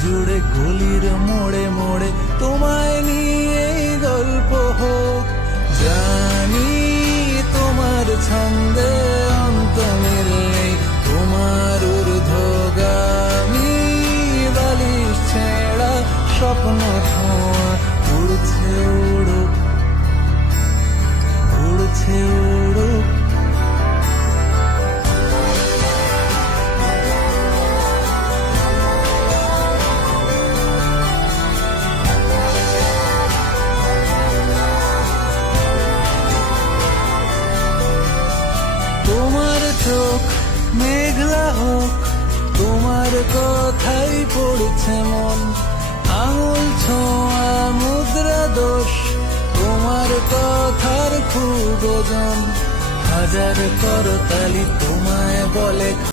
জুড়ে গলির মোড়ে মোড়ে তোমায় নিয়ে গল্প হোক। জানি তোমার ছন্দে অন্ত মিললেই তোমার ঊর্ধ্বগামী বালিশ ছেঁড়া স্বপ্ন ধোঁয়া উড়ছে উড়ুক, উড়ছে উড়ুক। তোমার চোখ মেঘলা হোক, তোমার কথাই পড়ছে মন। আঙুল ছোঁয়া মুদ্রা দোষ, তোমার কথার খুব ওজন। হাজার করতালি তোমায় বলে